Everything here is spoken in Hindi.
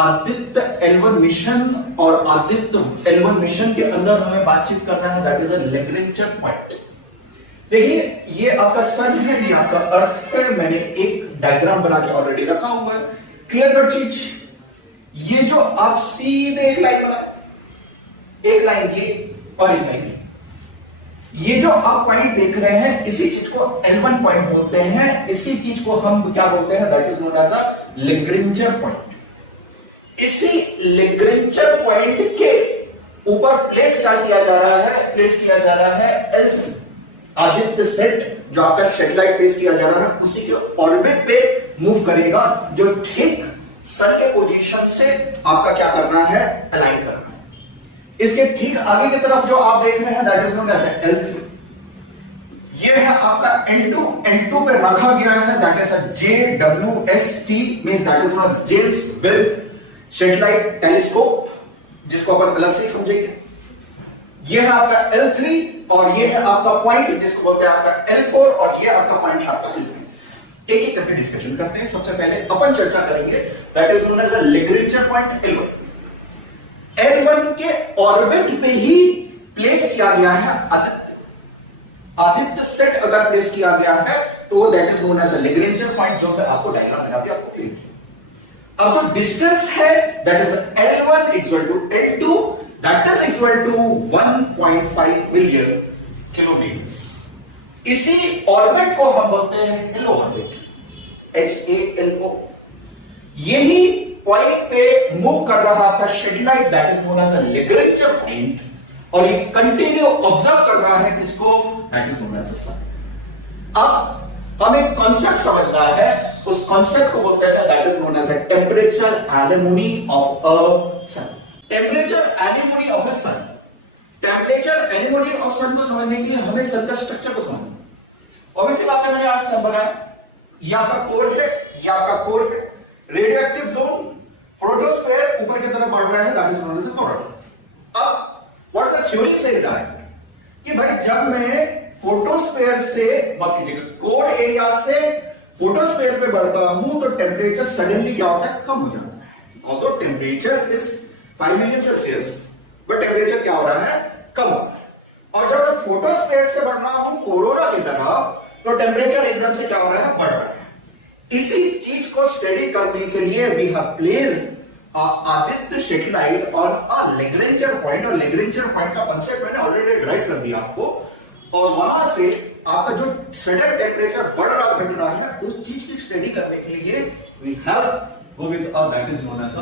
आदित्य L1 मिशन, और आदित्य L1 मिशन के अंदर हमें बातचीत करना है, that is a Lagrange point. देखिए ये आपका सन है, ये आपका अर्थ है, मैंने एक डायग्राम बना के ऑलरेडी रखा हुआ है, क्लियर कट चीज। ये जो आप सीधे एक लाइन बना, एक लाइन की और एक लाइन की, ये जो आप पॉइंट देख रहे हैं इसी चीज को L1 पॉइंट बोलते हैं, इसी चीज को हम क्या बोलते हैं, that is known as a Lagrange point. इसी लैग्रेंजर पॉइंट के ऊपर प्लेस क्या किया जा रहा है, प्लेस किया जा रहा है एल्स आदित्य सेट, जो आपका सैटेलाइट प्लेस किया जा रहा है उसी के ऑर्बिट पे मूव करेगा, जो ठीक सन के पोजीशन से आपका क्या करना है, अलाइन करना है। इसके ठीक आगे की तरफ जो आप देख रहे हैं that is known as L3, ये है आपका N2, N2 पे रखा गया है that is JWST, means that is known as James Webb satellite telescope, जिसको अपन अलग से समझेंगे। ये है आपका L3 और ये है आपका पॉइंट जिसको बोलते हैं आपका L4, और ये आपका पॉइंट है आपका L3। एक एक करके डिस्कशन करते हैं। सबसे पहले अपन चर्चा करेंगे that is known as a Lagrange point L1। L1 के ऑर्बिट पे ही प्लेस किया गया है आदित्य, आदित्य सेट अगर प्लेस किया गया है तो that is known as a Lagrange point, जो मैं आपको डायग्राम में अभी आपको क्लियर किया। अब जो डिस्टेंस है that is L1 equal to L2, that is equal to 1.5 million kilometres. इसी ऑर्बिट को हम बोलते हैं एलो ऑर्बिट, HALO। यही पॉइंट पे मूव कर रहा आपका satellite that is known as a Lagrange point, और ये कंटिन्यू ऑब्जर्व कर रहा है किसको, that is known as a sun. अब हमें कॉन्सेप्ट समझना है, उस कॉन्सेप्ट को बोलते हैं that is known as a temperature alimony of a sun. Temperature alimony of a sun, temperature alimony of सन को समझने के लिए हमें सन का स्ट्रक्चर को समझना। ऑब्वियसली बात है, मैंने आज सब बनाया, ये आपका कोर है, ये आपका कोर है, रेडियो एक्टिव जोन, फोटोस्फीयर ऊपर की तरफ बढ़ रहा है that is known as a corona. अब what the theory says that कि भाई जब मैं फोटोस्फीयर से, माफ कीजिएगा, कोर एरिया से फोटोस्फीयर पे बढ़ता हूं तो टेम्परेचर सडनली क्या होता है, कम हो जाता है। Although temperature is 5 million Celsius, but temperature क्या हो रहा है, कम हो रहा है। और जब मैं फोटोस्फीयर से बढ़ रहा हूं कोरोना की तरफ तो टेम्परेचर एकदम से क्या हो रहा है, बढ़ रहा है। इसी चीज को स्टडी करने के लिए we have placed Aditya satellite on a Lagrange point, और लैग्रेंजर पॉइंट का कांसेप्ट मैंने ऑलरेडी ड्राइव कर दिया आपको, और वहां से आपका जो सडन टेम्परेचर बढ़ रहा घट रहा है उस चीज की स्टडी करने के लिए we have go with that is known as a